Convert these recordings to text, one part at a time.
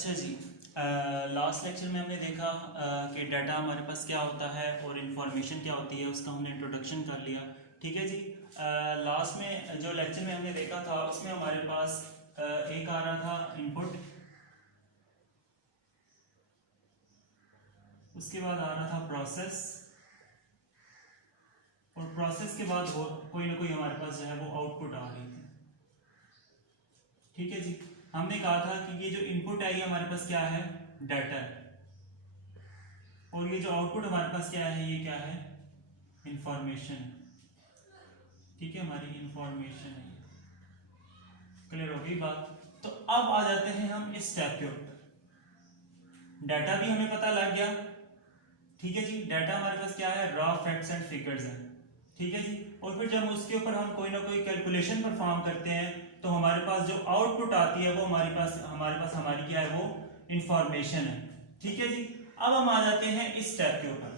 अच्छा जी, last lecture में हमने देखा कि डाटा हमारे पास क्या होता है और इन्फॉर्मेशन क्या होती है, उसका हमने इंट्रोडक्शन कर लिया। ठीक है जी। लास्ट में जो लेक्चर में हमने देखा था उसमें हमारे पास एक आ रहा था इनपुट, उसके बाद आ रहा था प्रोसेस, और प्रोसेस के बाद कोई ना कोई हमारे पास जो है वो आउटपुट आ रही थी। ठीक है जी। हमने कहा था कि ये जो इनपुट है ये हमारे पास क्या है, डाटा है, और ये जो आउटपुट हमारे पास क्या है, ये क्या है, इंफॉर्मेशन। ठीक है, हमारी इंफॉर्मेशन है। क्लियर हो गई बात। तो अब आ जाते हैं हम इस स्टेप के ऊपर। डाटा भी हमें पता लग गया। ठीक है जी, डाटा हमारे पास क्या है, रॉ फैक्ट्स एंड फिगर्स है। ठीक है जी। और फिर जब उसके ऊपर हम कोई ना कोई कैलकुलेशन परफॉर्म करते हैं तो हमारे पास जो आउटपुट आती है वो हमारे पास हमारी क्या है, वो इंफॉर्मेशन है। ठीक है जी। अब हम आ जाते हैं इस स्टेप के ऊपर।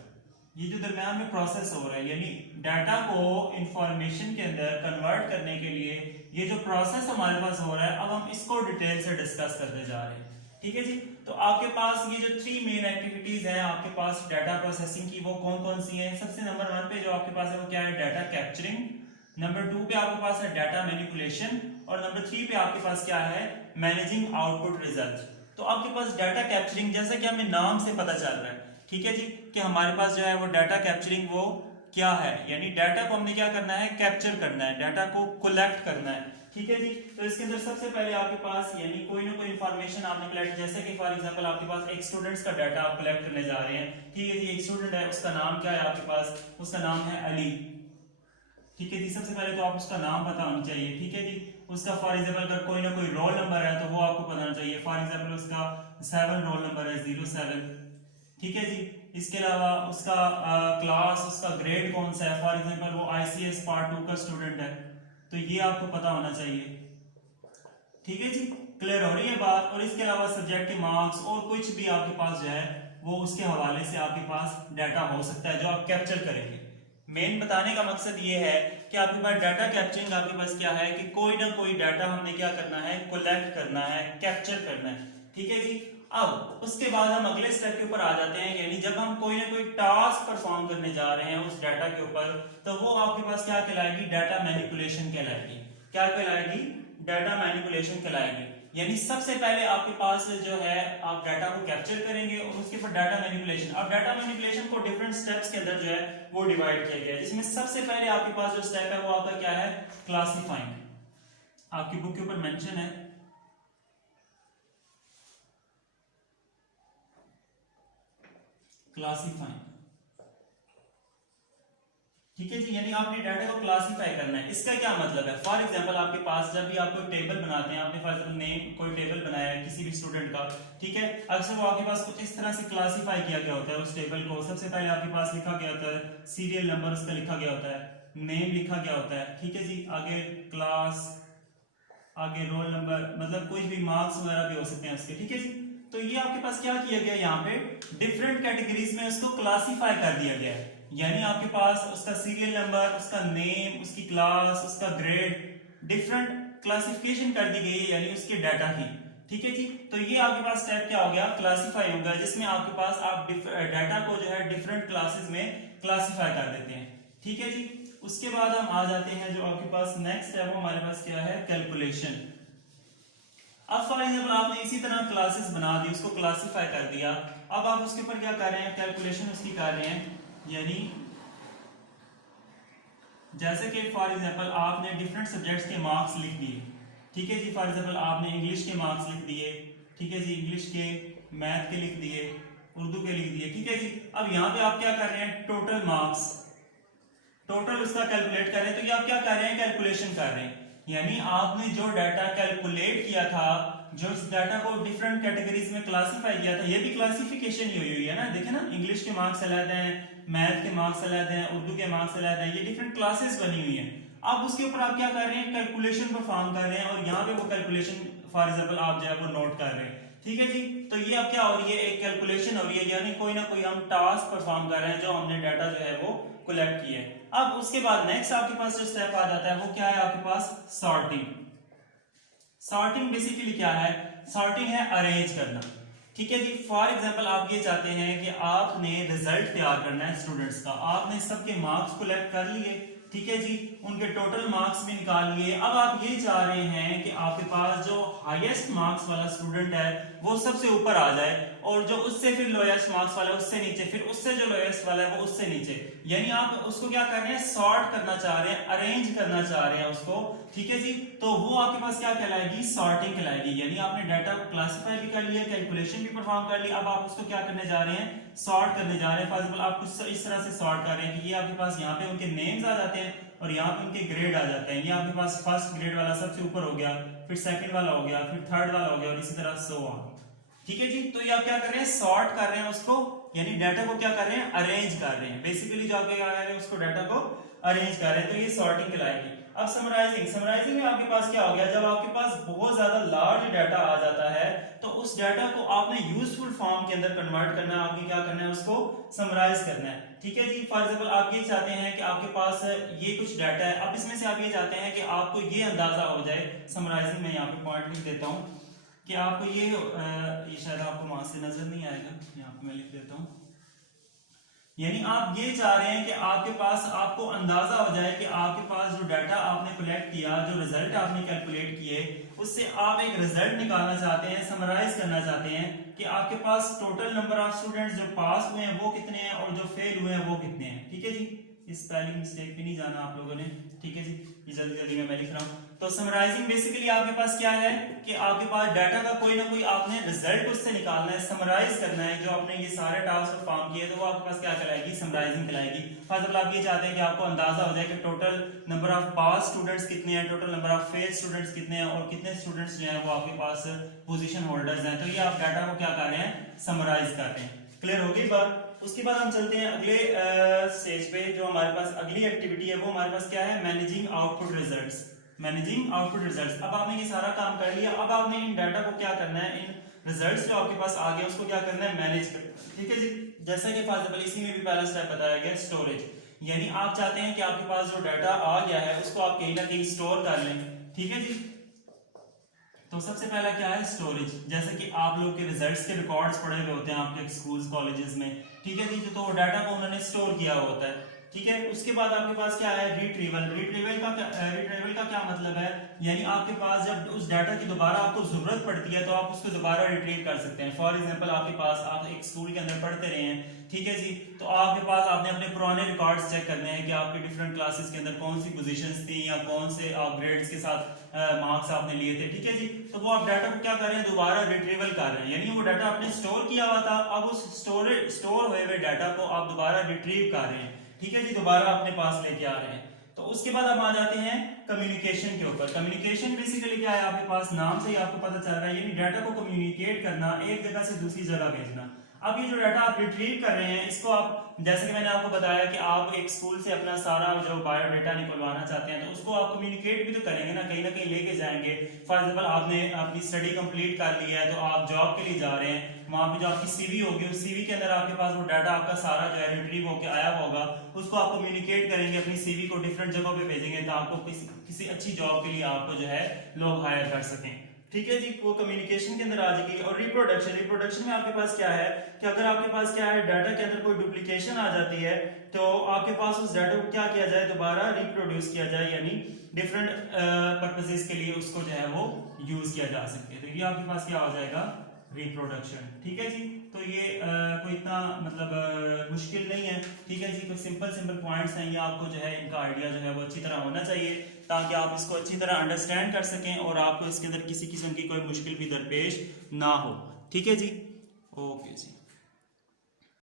ये जो दरम्यान में प्रोसेस हो रहा है, यानी डाटा को इंफॉर्मेशन के अंदर कन्वर्ट करने के लिए ये जो प्रोसेस हमारे पास हो रहा है, अब हम इसको डिटेल से डिस्कस करते जा रहे हैं। ठीक है जी। तो आपके पास ये जो 3 मेन एक्टिविटीज हैं आपके पास डाटा प्रोसेसिंग की, वो कौन कौन सी हैं? सबसे नंबर 1 पे जो आपके पास है वो क्या है, डाटा कैप्चरिंग। नंबर 2 पे आपके पास है डाटा मैनिपुलेशन, और नंबर 3 पे आपके पास क्या है, मैनेजिंग आउटपुट रिजल्ट। तो आपके पास डाटा कैप्चरिंग, जैसा कि हमें नाम से पता चल रहा है, ठीक है जी, कि हमारे पास जो है वो डाटा कैप्चरिंग वो क्या है, यानी डाटा को हमने क्या करना है, कैप्चर करना है, डाटा को कलेक्ट करना है। ठीक है जी। तो इसके अंदर सबसे पहले आपके पास यानी कोई ना कोई इंफॉर्मेशन आपने कलेक्ट, जैसे कि फॉर एग्जांपल आपके पास एक स्टूडेंट्स का डाटा आप कलेक्ट करने जा रहे हैं। ठीक है जी, एक स्टूडेंट है, उसका नाम क्या है आपके पास, उसका नाम है अली। ठीक है जी। सबसे पहले तो आप उसका नाम पता होना चाहिए। ठीक है जी। उसका फॉर एग्जांपल अगर कोई ना कोई रोल नंबर है तो वो आपको पता होना चाहिए। फॉर एग्जांपल उसका 7 रोल नंबर है, 07। ठीक है जी। इसके अलावा उसका क्लास, उसका ग्रेड कौन सा है, फॉर एग्जांपल वो ICS पार्ट 2 का स्टूडेंट है, तो ये आपको पता होना चाहिए। ठीक है जी, क्लियर हो रही है बात। और इसके अलावा सब्जेक्ट के मार्क्स और कुछ भी आपके पास जो है वो उसके हवाले से आपके पास डाटा हो सकता है जो आप कैप्चर करेंगे। मेन बताने का मकसद ये है कि आपके पास डाटा कैप्चरिंग, आपके पास क्या है कि कोई ना कोई डाटा हमने क्या करना है, कलेक्ट करना है, कैप्चर करना है। ठीक है जी। अब उसके बाद हम अगले स्टेप के ऊपर आ जाते हैं, यानी जब हम कोई ना कोई टास्क परफॉर्म करने जा रहे हैं उस डाटा के ऊपर, तो वो आपके पास क्या कहलाएगी, डाटा मैनिपुलेशन कहलाएगी। क्या कहलाएगी, डाटा मैनिपुलेशन कहलाएगी। यानी सबसे पहले आपके पास जो है आप डाटा को कैप्चर करेंगे और उसके ऊपर डाटा मैनिपुलेशन। अब डाटा मैनिपुलेशन को डिफरेंट स्टेप्स के अंदर जो है वो डिवाइड किया गया है, जिसमें सबसे पहले आपके पास जो स्टेप है वो आपका क्या है, क्लासिफाइंग। आपकी बुक के ऊपर मेंशन है क्लासिफाइंग। ठीक है जी, यानी आपने डाटा को क्लासिफाई करना है। इसका क्या मतलब है, फॉर एग्जांपल आपके पास जब भी आप कोई टेबल बनाते हैं, आपने फॉर एग्जांपल नेम कोई टेबल बनाया है किसी भी स्टूडेंट का, ठीक है, अक्सर वो आपके पास कुछ इस तरह से क्लासिफाई किया गया होता है उस टेबल को। सबसे पहले आपके पास लिखा गया होता है सीरियल नंबर, उसका लिखा गया होता है, नेम लिखा गया होता है। ठीक है जी, आगे क्लास, आगे रोल नंबर, मतलब कुछ भी मार्क्स वगैरह भी हो सकते हैं उसके। ठीक है जी। तो ये आपके पास क्या किया गया, यहाँ पे डिफरेंट कैटेगरीज में उसको क्लासिफाई कर दिया गया है। यानी आपके पास उसका सीरियल नंबर, उसका नेम, उसकी क्लास, उसका ग्रेड, डिफरेंट क्लासिफिकेशन कर दी गई है यानी उसके डाटा की। ठीक है जी। तो ये आपके पास स्टेप क्या हो गया, क्लासिफाई हो गया, जिसमें आपके पास आप डाटा को जो है डिफरेंट क्लासेस में क्लासिफाई कर देते हैं। ठीक है जी। उसके बाद हम आ जाते हैं जो आपके पास नेक्स्ट है वो हमारे पास क्या है, कैलकुलेशन। अब फॉर एग्जांपल आपने इसी तरह क्लासेस बना दी, उसको क्लासिफाई कर दिया, अब आप उसके ऊपर क्या कर रहे हैं, कैलकुलेशन उसकी कर रहे हैं। यानी जैसे कि फॉर एग्जांपल आपने डिफरेंट सब्जेक्ट्स के मार्क्स लिख दिए। ठीक है जी, फॉर एग्जांपल आपने इंग्लिश के मार्क्स लिख दिए। ठीक है जी, इंग्लिश के, मैथ के लिख दिए, उर्दू के लिख दिए। ठीक है जी। अब यहाँ पे आप क्या कर रहे हैं, टोटल मार्क्स, टोटल उसका कैलकुलेट कर रहे हैं। तो ये आप क्या कर रहे हैं, कैलकुलेशन कर रहे हैं। यानी आपने जो डाटा कैलकुलेट किया था, जो इस डाटा को डिफरेंट कैटेगरीज में क्लासिफाई किया था, ये भी क्लासिफिकेशन ही हुई है ना। देखे ना, इंग्लिश के मार्क्स अलग हैं, मैथ के मार्क्स अलग हैं, उर्दू के मार्क्स अलग हैं, ये डिफरेंट क्लासेस बनी हुई हैं। अब उसके ऊपर आप क्या कर रहे हैं, कैलकुलेशन परफॉर्म कर रहे हैं, और यहाँ पे वो कैलकुलेशन फॉर एग्जाम्पल आप जो है वो नोट कर रहे हैं। ठीक है जी। तो ये अब क्या हो रही है, एक कैलकुलेशन हो रही है, यानी कोई ना कोई हम टास्क परफॉर्म कर रहे हैं जो हमने डाटा जो है वो कलेक्ट किया है। अब उसके बाद नेक्स्ट आपके पास जो स्टेप आ जाता है वो क्या है, आपके पास सॉर्टिंग। सॉर्टिंग बेसिकली क्या है? सॉर्टिंग है अरेंज करना। ठीक है जी। फॉर एग्जांपल आप ये चाहते हैं कि आपने रिजल्ट तैयार करना है स्टूडेंट्स का, आपने सबके मार्क्स कलेक्ट कर लिए, ठीक है जी, उनके टोटल मार्क्स भी निकाल लिए। अब आप ये चाह रहे हैं कि आपके पास जो हाईएस्ट मार्क्स वाला स्टूडेंट है वो सबसे ऊपर आ जाए, और जो उससे फिर लोएस्ट मार्क्स वाला है उससे नीचे, फिर उससे जो लोएस्ट वाला है वो उससे नीचे। यानी आप उसको क्या कर रहे हैं? सॉर्ट करना चाह रहे हैं, अरेंज करना चाह रहे हैं उसको। ठीक है जी। तो वो आपके पास क्या कहलाएगी? सॉर्टिंग कहलाएगी। यानी आपने डाटा को क्लासिफाई भी कर लिया, कैलकुलेशन भी परफॉर्म कर लिया, अब आप उसको क्या करने जा रहे हैं? सॉर्ट करने जा रहे हैं। फॉर एग्जांपल आप कुछ इस तरह से सॉर्ट कर रहे हैं कि ये आपके पास यहाँ पे उनके नेम्स आ जाते हैं और यहाँ पे उनके ग्रेड आ जाते हैं। ये आपके पास फर्स्ट ग्रेड वाला सबसे ऊपर हो गया, फिर सेकंड वाला हो गया, फिर थर्ड वाला हो गया, और इसी तरह सो ऑन। ठीक है जी। तो ये आप क्या कर रहे हैं? सॉर्ट कर रहे हैं उसको, यानी डाटा को क्या कर रहे हैं? अरेंज कर रहे हैं। बेसिकली जो आप क्या कर रहे हैं? उसको डाटा को अरेंज कर रहे हैं, तो ये सॉर्टिंग कहलाएगी। अब समराइजिंग, समराइजिंग में आपके पास क्या हो गया? जब आपके पास बहुत ज्यादा लार्ज डाटा आ जाता है तो उस डाटा को आपने यूजफुल फॉर्म के अंदर कन्वर्ट करना है, आपने क्या करना है? उसको समराइज करना है। ठीक है जी। फॉर एग्जांपल आप ये चाहते हैं कि आपके पास ये कुछ डाटा है, अब इसमें से आप ये चाहते हैं कि आपको ये अंदाजा हो जाए, समराइजिंग में यहाँ पे पॉइंट लिख देता हूँ कि आपको ये शायद आपको वहां से नजर नहीं आएगा, यहाँ पे मैं लिख देता हूँ। यानी आप ये चाह रहे हैं कि आपके पास, आपको अंदाजा हो जाए कि आपके पास जो डाटा आपने कलेक्ट किया, जो रिजल्ट आपने कैलकुलेट किए, उससे आप एक रिजल्ट निकालना चाहते हैं, समराइज करना चाहते हैं कि आपके पास टोटल नंबर ऑफ स्टूडेंट्स जो पास हुए हैं वो कितने हैं और जो फेल हुए हैं वो कितने हैं। ठीक है जी। इस स्पेलिंग मिस्टेक भी नहीं जाना आप लोगों ने। ठीक है जी। ये जल्दी जल्दी में मैं लिख रहा हूँ। तो समराइजिंग बेसिकली आपके पास क्या है कि आपके पास डाटा का कोई ना कोई आपने रिजल्ट उससे निकालना है, समराइज करना है। जो आपने ये सारे टास्क परफॉर्म किए तो वो आपके पास क्या कहलाएगी? समराइजिंग कहलाएगी। फॉर एग्जांपल आप ये चाहते हैं कि आपको अंदाजा हो जाए कि total number of pass students कितने हैं, total number of fail students कितने हैं, और कितने स्टूडेंट्स जो हैं वो आपके पास पोजीशन होल्डर्स हैं। तो ये आप डाटा को क्या कर रहे हैं? समराइज कर रहे हैं। क्लियर होगी बात? उसके बाद हम चलते हैं अगले स्टेज पे। जो हमारे पास अगली एक्टिविटी है वो हमारे पास क्या है? Managing output results. Managing output results. अब आपने ये सारा काम कर लिया, अब आपने इन डाटा को क्या करना है? इन रिजल्ट्स जो आपके पास आ गए उसको क्या करना है? मैनेज करना है। ठीक है जी। जैसा कि फॉर एग्जांपल इसी में भी पहला स्टेप बताया गया, स्टोरेज। यानी आप चाहते हैं कि आपके पास जो डाटा आ गया है उसको आप कहीं ना कहीं स्टोर कर लें। ठीक है जी। तो सबसे पहला क्या है? स्टोरेज। जैसे कि आप लोग के रिजल्ट्स के रिकॉर्ड्स पड़े हुए होते हैं आपके स्कूल्स कॉलेजेस में। ठीक है जी। तो वो डाटा को उन्होंने स्टोर किया होता है। ठीक है। उसके बाद आपके पास क्या है? रिट्रीवल। रिट्रीवल का क्या मतलब है? यानी आपके पास जब उस डाटा की दोबारा आपको जरूरत पड़ती है तो आप उसको दोबारा रिट्रीव कर सकते हैं। फॉर एग्जांपल आपके पास, आप एक स्कूल के अंदर पढ़ते रहे हैं, ठीक है जी, तो आपके पास आपने अपने पुराने रिकॉर्ड्स चेक करने हैं कि आपके डिफरेंट क्लासेस के अंदर कौन सी पोजीशंस थी या कौन से ग्रेड्स के साथ मार्क्स आपने लिए थे। ठीक है जी। तो वो आप डाटा को क्या कर रहे हैं? दोबारा रिट्रीवल कर रहे हैं। यानी वो डाटा आपने स्टोर किया हुआ था, अब उस स्टोर हुए हुए डाटा को आप दोबारा रिट्रीव कर रहे हैं। ठीक है जी। दोबारा अपने पास लेके आ रहे हैं। तो उसके बाद हम आ जाते हैं कम्युनिकेशन के ऊपर। कम्युनिकेशन बेसिकली क्या है? आपके पास नाम से ही आपको पता चल रहा है, यानी डाटा को कम्युनिकेट करना, एक जगह से दूसरी जगह भेजना। अब ये जो डाटा आप रिट्रीव कर रहे हैं इसको आप, जैसे कि मैंने आपको बताया कि आप एक स्कूल से अपना सारा जो बायोडाटा निकलवाना चाहते हैं तो उसको आप कम्युनिकेट भी तो करेंगे ना, कहीं लेके जाएंगे। फॉर एग्जांपल आपने अपनी स्टडी कंप्लीट कर ली है तो आप जॉब के लिए जा रहे हैं, वहां पे जो आपकी सीवी होगी उस सीवी के अंदर आपके पास वो डाटा आपका सारा जो है रिट्रीव होकर आया होगा, उसको आप कम्युनिकेट करेंगे, अपनी सीवी को डिफरेंट जगहों पे भेजेंगे ताकि किसी अच्छी जॉब के लिए आपको जो है लोग हायर कर सकें। ठीक है जी। वो कम्युनिकेशन के अंदर आ जाएगी। और रिप्रोडक्शन, रिप्रोडक्शन में आपके पास क्या है कि अगर आपके पास क्या है, डाटा के अंदर कोई डुप्लीकेशन आ जाती है तो आपके पास उस डाटा को क्या किया जाए? दोबारा रिप्रोड्यूस किया जाए, यानी डिफरेंट पर्पसेस के लिए उसको जो है वो यूज किया जा सके। तो ये आपके पास क्या हो जाएगा? रिप्रोडक्शन। ठीक है जी। तो ये कोई इतना मतलब मुश्किल नहीं है। ठीक है जी। कोई सिंपल पॉइंट्स हैं, ये आपको जो है इनका आइडिया जो है वो अच्छी तरह होना चाहिए ताकि आप इसको अच्छी तरह अंडरस्टैंड कर सकें और आपको इसके अंदर किसी किस्म की कोई मुश्किल भी दरपेश ना हो। ठीक है जी। ओके जी।